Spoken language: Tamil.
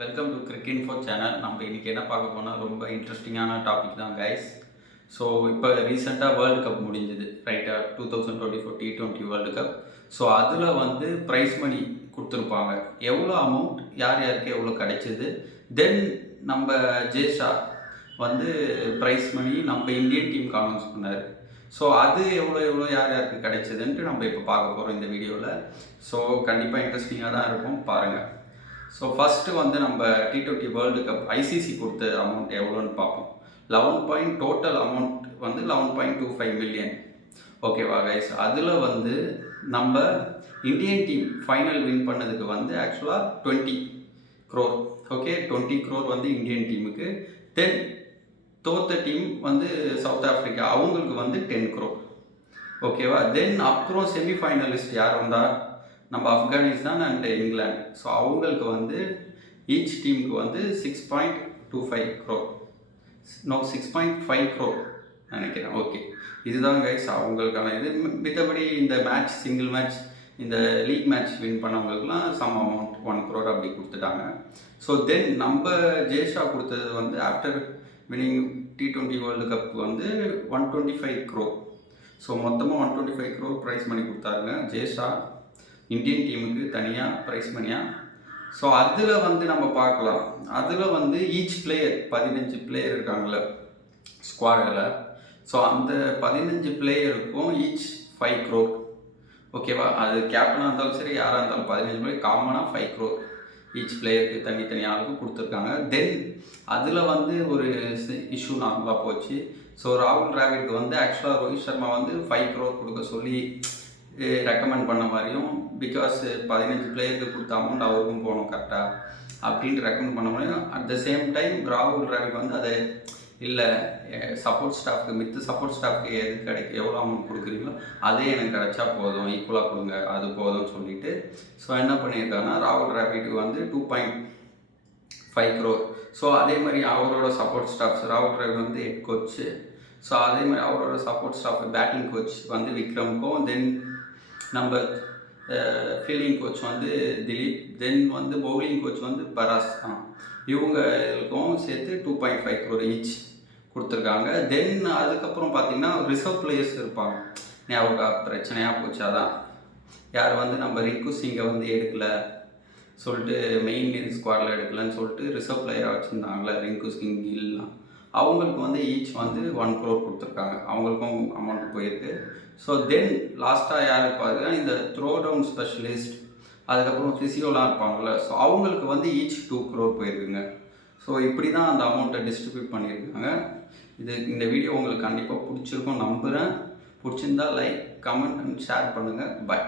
Welcome to cricket four channel. நம்ம இன்றைக்கி என்ன பார்க்க போனால் ரொம்ப இன்ட்ரெஸ்டிங்கான டாபிக் தான் கைஸ். ஸோ இப்போ ரீசெண்டாக வேர்ல்டு கப் முடிஞ்சுது ரைட்டாக 2024 T20 வேர்ல்டு கப். ஸோ அதில் வந்து ப்ரைஸ் மணி கொடுத்துருப்பாங்க. எவ்வளோ அமௌண்ட் யார் யாருக்கு எவ்வளோ கிடைச்சிது, தென் நம்ம ஜேஷா வந்து ப்ரைஸ் மணி நம்ம இந்தியன் டீமுக்கு அனௌன்ஸ் பண்ணார். ஸோ அது எவ்வளோ யார் யாருக்கு கிடைச்சதுன்ட்டு நம்ம இப்போ பார்க்க போகிறோம் இந்த வீடியோவில். ஸோ கண்டிப்பாக இன்ட்ரெஸ்டிங்காக தான் இருக்கும், பாருங்கள். ஸோ ஃபஸ்ட்டு வந்து நம்ம T20 வேர்ல்டு கப் ஐசிசி கொடுத்த அமௌண்ட் எவ்வளோன்னு பார்ப்போம். டோட்டல் அமௌண்ட் வந்து 11.25 மில்லியன். ஓகேவா கைஸ்? அதில் வந்து நம்ம இந்தியன் டீம் ஃபைனல் வின் பண்ணதுக்கு வந்து ஆக்சுவலாக 20 crore. ஓகே, 20 crore வந்து இந்தியன் டீமுக்கு. தென் தோத்த டீம் வந்து சவுத் ஆஃப்ரிக்கா, அவங்களுக்கு வந்து 10 crore. ஓகேவா? தென் அப்புறம் செமிஃபைனலிஸ்ட் யார் வந்தால் நம்ம ஆப்கானிஸ்தான் அண்ட் இங்கிலாந்து. ஸோ அவங்களுக்கு வந்து ஈச் டீமுக்கு வந்து 6.25 crore. 6.5 crore நினைக்கிறேன். ஓகே, இதுதான் கைஸ் அவங்களுக்கான இது. மித்தபடி இந்த மேட்ச், சிங்கிள் மேட்ச், இந்த லீக் மேட்ச் வின் பண்ணவங்களுக்குலாம் சம் அமௌண்ட் 1 crore அப்படி கொடுத்துட்டாங்க. ஸோ தென் நம்ம ஜேஷா கொடுத்தது வந்து after winning T20 world cup வந்து 125 crore. ஸோ மொத்தமாக 125 crore prize money கொடுத்தாருங்க Jay Shah Indian டீமுக்கு தனியாக ப்ரைஸ் மணியாக. ஸோ அதில் வந்து நம்ம பார்க்கலாம், அதில் வந்து ஈச் பிளேயர் 15 பிளேயர் இருக்காங்கள ஸ்குவாடில். ஸோ அந்த 15 பிளேயருக்கும் ஈச் 5 crore. ஓகேவா? அது கேப்டனாக இருந்தாலும் சரி, யாராக இருந்தாலும் 15 பிளேயர் காமனாக 5 crore ஈச் பிளேயருக்கு தனித்தனி ஆளுக்கு கொடுத்துருக்காங்க. தென் அதில் வந்து ஒரு இஷ்யூ நார்மலாக போச்சு. ஸோ ராகுல் டிராவிட்க்கு வந்து ஆக்சுவலாக ரோஹித் சர்மா வந்து 5 crore கொடுக்க சொல்லி ரெக்கமெண்ட் பண்ண மாதிரியும், பிகாஸ் 15 பிளேயருக்கு கொடுத்த அமௌண்ட் அவருக்கும் போகணும் கரெக்டாக அப்படின்ட்டு ரெக்கமெண்ட் பண்ண முடியும். அட் த சேம் டைம் ராகுல் டிராவிட் வந்து அதை இல்லை, சப்போர்ட் ஸ்டாஃப்க்கு மித்த சப்போர்ட் ஸ்டாஃப்க்கு எது எவ்வளோ அமௌண்ட் கொடுக்குறீங்களோ அதே எனக்கு கிடைச்சா போதும், ஈக்குவலாக கொடுங்க, அது போதும்னு சொல்லிட்டு. ஸோ என்ன பண்ணியிருக்காங்கன்னா ராகுல் டிராவிட்டுக்கு வந்து 2.5 crore. ஸோ அதே மாதிரி அவரோட சப்போர்ட் ஸ்டாஃப்ஸ், ராகுல் டிராவிட் வந்து ஹெட் கோச்சு. ஸோ அதே மாதிரி அவரோட சப்போர்ட் ஸ்டாஃப் பேட்டிங் கோச் வந்து விக்ரம்க்கும், தென் நம்ம ஃபீல்டிங் கோச் வந்து திலீப், தென் வந்து பவுலிங் கோச் வந்து பராஸ் தான். இவங்களுக்கும் சேர்த்து 2.5 crore ஈச் கொடுத்துருக்காங்க. தென் அதுக்கப்புறம் பார்த்திங்கன்னா ரிசர்வ் பிளேயர்ஸ் இருப்பாங்க. ஞாபகம் பிரச்சனையாக போச்சு. அதான் யார் வந்து நம்ம ரிங்கு சிங்கை வந்து எடுக்கலை சொல்லிட்டு, மெயின் ஸ்குவாடில் எடுக்கலன்னு சொல்லிட்டு ரிசர்வ் பிளேயராக வச்சுருந்தாங்களே ரிங்கு சிங் கில்லாம், அவங்களுக்கு வந்து ஈச் வந்து 1 crore கொடுத்துருக்காங்க. அவங்களுக்கும் அமௌண்ட் போயிருக்கு. ஸோ தென் லாஸ்ட்டாக யார் இருப்பாருன்னா இந்த த்ரோ டவுன் ஸ்பெஷலிஸ்ட், அதுக்கப்புறம் ஃபிசியோலாம் இருப்பாங்கள்ல, ஸோ அவங்களுக்கு வந்து ஈச் 2 crore போயிருக்குங்க. ஸோ இப்படி தான் அந்த அமௌண்ட்டை டிஸ்ட்ரிபியூட் பண்ணியிருக்காங்க. இந்த வீடியோ உங்களுக்கு கண்டிப்பாக பிடிச்சிருக்கும் நம்புகிறேன். பிடிச்சிருந்தா லைக், கமெண்ட் அண்ட் ஷேர் பண்ணுங்கள். பை.